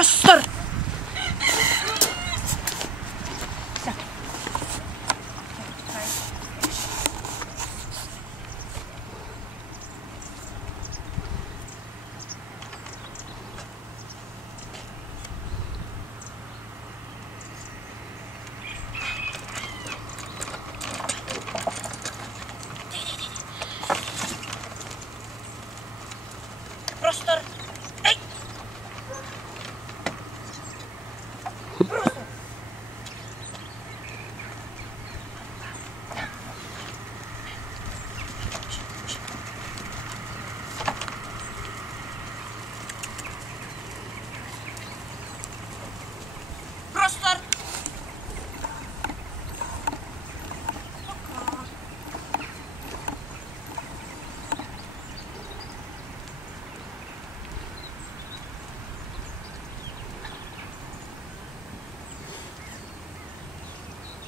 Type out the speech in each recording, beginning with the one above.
Prostor! Prostor! Ehi! Prostor! Prostor!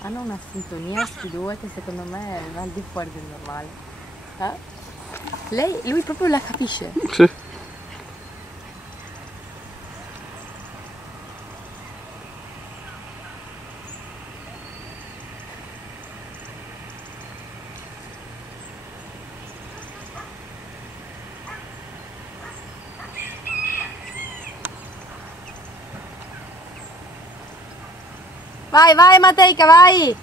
Hanno una sintonia questi due che secondo me va al di fuori del normale. Lui proprio la capisce. Sì. Vai, vai Matejka, vai!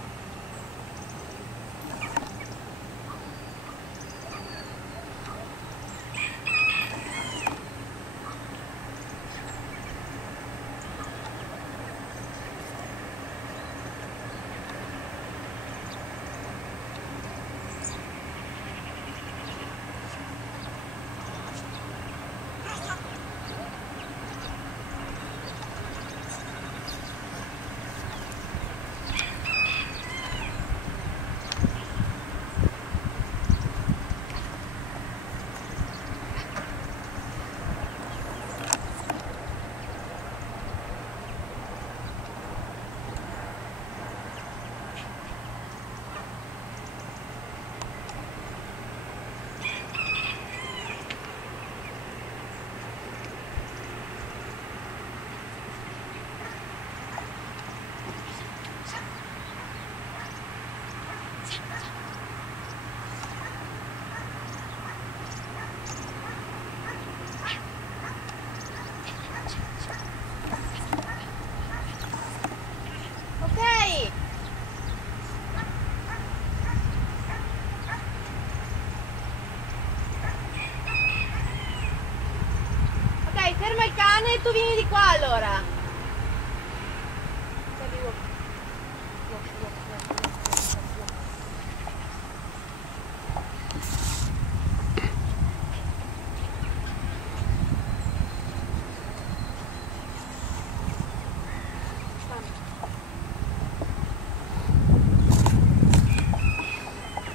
Ferma il cane e tu vieni di qua allora.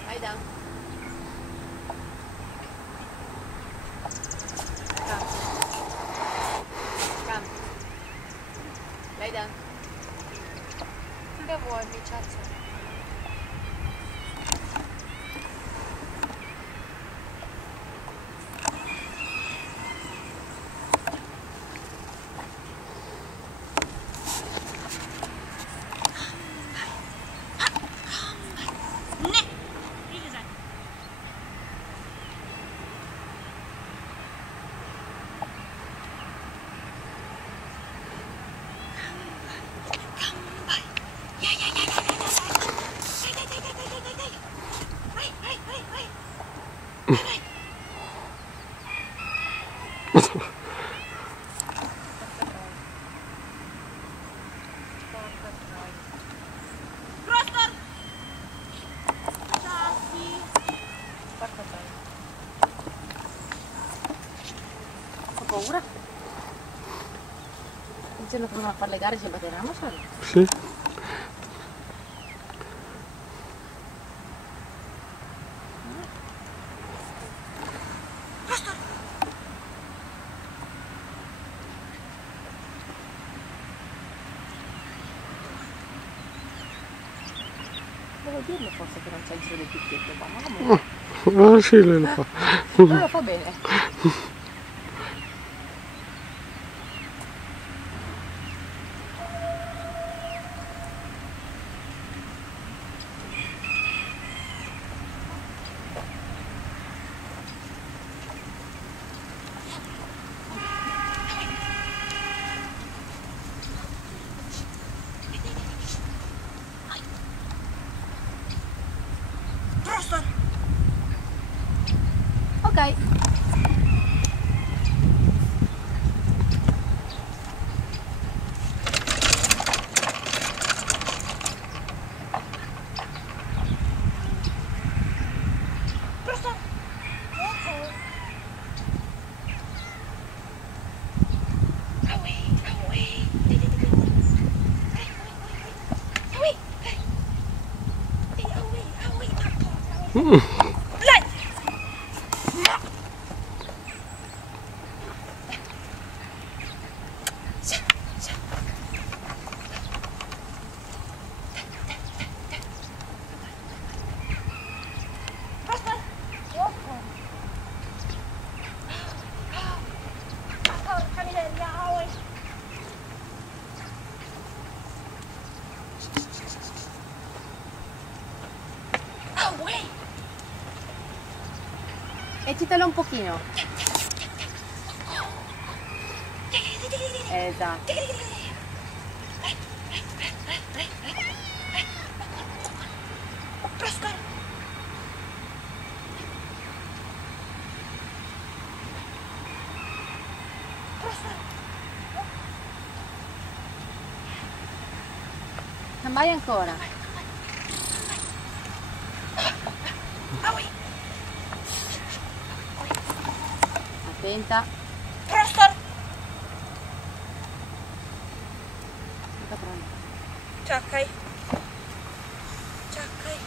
Vai down. Lay down. Che vuoi, muchacho? Ho paura. Il giorno che vanno a fare le gare ci batteranno solo? Sì. Devo dirle forse che non c'è il giro del picchietto, ma Ah sì, lei lo fa. lo fa bene. Prostor. Ok. Prostor. Away, away. Away. Away, away. Lei. Prostor. Porca miseria, away. Away. Eccitalo un pochino. Esatto. Prostor. Prostor. Non vai ancora. Away. Attenta. Prostor. Sta pronto. Czekaj. Czekaj.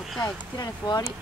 Ok, tirale fuori.